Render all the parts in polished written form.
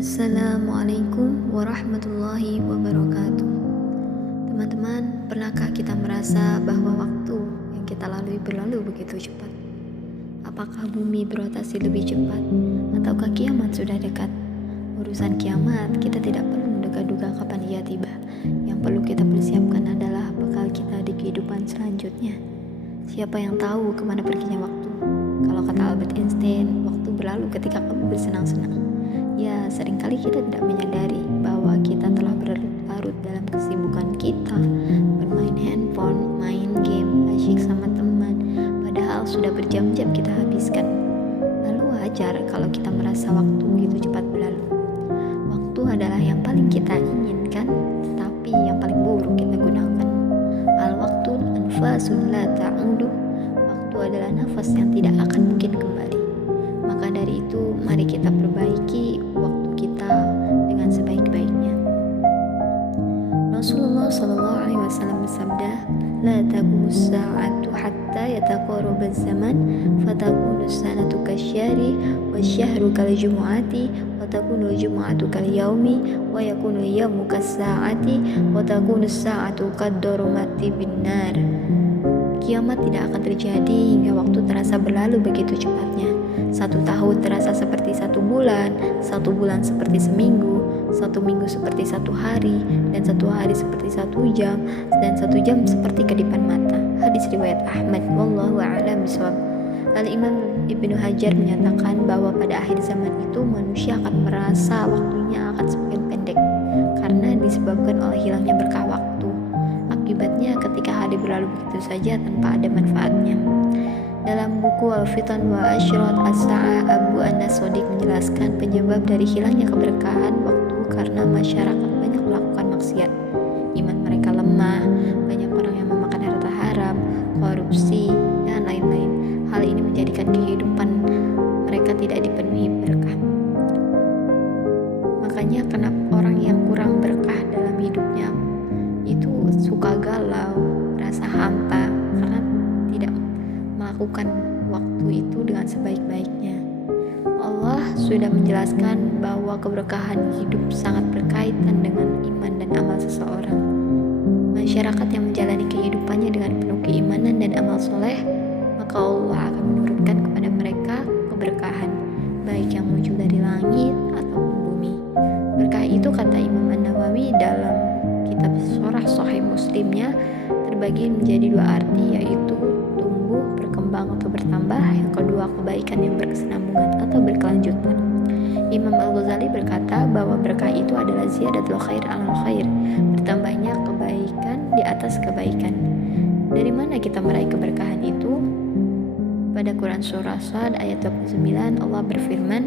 Assalamualaikum warahmatullahi wabarakatuh. Teman-teman, pernahkah kita merasa bahwa waktu yang kita lalui berlalu begitu cepat? Apakah bumi berotasi lebih cepat? Ataukah kiamat sudah dekat? Urusan kiamat kita tidak perlu menduga-duga kapan ia tiba. Yang perlu kita persiapkan adalah bekal kita di kehidupan selanjutnya. Siapa yang tahu kemana perginya waktu? Kalau kata Albert Einstein, waktu berlalu ketika kamu bersenang-senang. Ya, seringkali kita tidak menyadari bahwa kita telah berlarut dalam kesibukan kita, bermain handphone, main game, asyik sama teman, padahal sudah berjam-jam kita habiskan. Lalu wajar kalau kita merasa waktu begitu cepat berlalu. Waktu adalah yang paling kita inginkan, tetapi yang paling buruk kita gunakan. Al-waktu anfasun la ta'udu. Waktu adalah nafas yang tidak akan mungkin kembali. Maka dari itu, mari kita perbaiki waktu kita dengan sebaik-baiknya. Rasulullah SAW bersabda, "La taqumus sa'atu hatta yataqarraba az-zaman, fatakunu as-sanatu kasyahri, wasyahru kal-jumu'ati, wa takunu al-jumu'atu kal-yaumi, wa yakunu al-yawmu kas-sa'ati, wa takunu as-sa'atu kad-darumati bin-nar." Kiamat tidak akan terjadi hingga waktu terasa berlalu begitu cepatnya. 1 tahun terasa seperti 1 bulan, 1 bulan seperti seminggu, 1 minggu seperti 1 hari, dan 1 hari seperti 1 jam, dan 1 jam seperti kedipan mata. Hadis riwayat Ahmad. Wallahu a'lam bishawab. Al-Imam Ibnu Hajar menyatakan bahwa pada akhir zaman itu manusia akan merasa waktunya akan semakin pendek karena disebabkan oleh hilangnya berkah waktu. Akibatnya ketika hari berlalu begitu saja tanpa ada manfaatnya. Dalam buku Al-Fitan wa Ashrat As-Sa'ah, Abu Anas Shadiq menjelaskan penyebab dari hilangnya keberkahan waktu karena masyarakat banyak melakukan maksiat. Iman mereka lemah, banyak orang yang memakan harta haram, korupsi, dan lain-lain. Hal ini menjadikan kehidupan mereka tidak dipenuhi berkah. Makanya kenapa orang yang kurang berkah dalam hidupnya itu suka galau, rasa hampa karena tidak melakukan waktu itu dengan sebaik-baiknya. Allah sudah menjelaskan bahwa keberkahan hidup sangat berkaitan dengan iman dan amal seseorang. Masyarakat yang menjalani kehidupannya dengan penuh keimanan dan amal soleh, maka Allah akan menurunkan kepada mereka keberkahan, baik yang muncul dari langit ataupun bumi. Berkah itu, kata Imam An-Nawawi dalam kitab Syarah Sahih Muslimnya, terbagi menjadi 2 arti, yaitu tumbuh, berkembang atau bertambah. Yang kedua, kebaikan yang berkesinambungan atau berkelanjutan. Imam Al-Ghazali berkata bahwa berkah itu adalah ziyadatul khair alal khair, bertambahnya kebaikan di atas kebaikan. Dari mana kita meraih keberkahan itu? Pada Quran surah Sad ayat 29 Allah berfirman,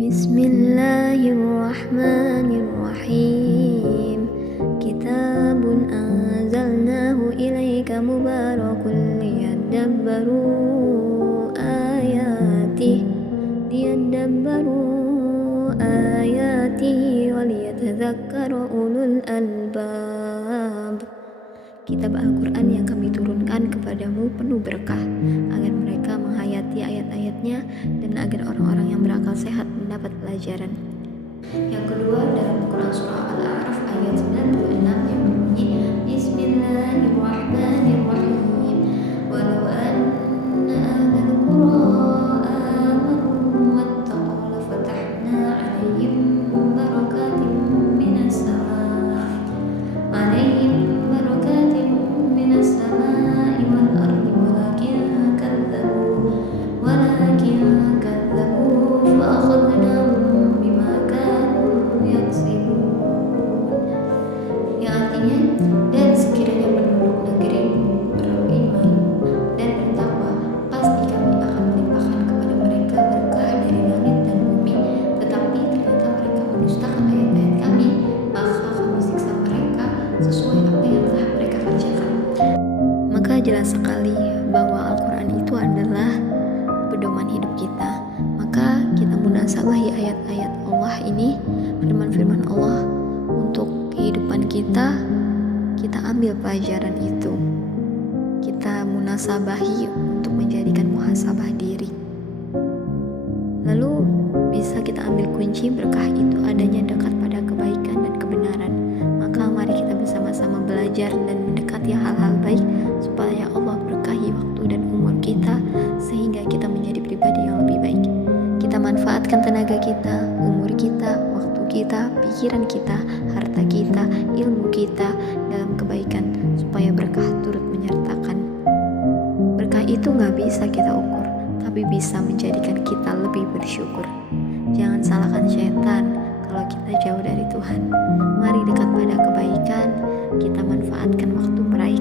Bismillahirrahmanirrahim. Kitabun anzalnahu ilaika mubarakun liyadabbaru ayatihi wa liyatadzakkara ulul albab. Kitab Al-Quran yang kami turunkan kepadamu penuh berkah agar mereka menghayati ayat-ayatnya dan agar orang-orang yang berakal sehat mendapat pelajaran. Yang kedua, dalam Quran surah Al-A'raf ayat 96 yang berbunyi, Bismillahirrahmanirrahim. Walau anna ahlal qura amanu wattaqaw lafatahna 'alaihim barakatim minas samaa'i wal ardi walakin kadzabu fa akhadnahum bima kanu yaksibun. Yang artinya, dan sekiranya penduduk negeri beriman dan bertakwa, pasti kami akan melimpahkan kepada mereka berkah dari langit dan bumi. Tetapi ternyata mereka mendustakan ayat-ayat kami, maka kami siksa mereka sesuai apa yang telah mereka kerjakan. Maka jelas sekali bahwa Al-Quran itu adalah pedoman hidup kita. Maka kita munasabahi ayat-ayat Allah ini, firman-firman Allah untuk kehidupan kita ambil pelajaran itu. Kita munasabahi untuk menjadikan muhasabah diri. Lalu bisa kita ambil kunci berkah itu adanya dekat pada kebaikan dan kebenaran. Maka mari kita bersama-sama belajar dan mendekati hal-hal baik supaya Allah berkahi waktu dan umur kita sehingga kita menjadi pribadi yang lebih baik. Kita manfaatkan tenaga kita, umur kita, waktu kita, pikiran kita, harta kita, ilmu kita dalam kebaikan supaya berkah turut menyertakan. Berkah itu gak bisa kita ukur, tapi bisa menjadikan kita lebih bersyukur. Jangan salahkan setan kalau kita jauh dari Tuhan. Mari dekat pada kebaikan, kita manfaatkan waktu meraih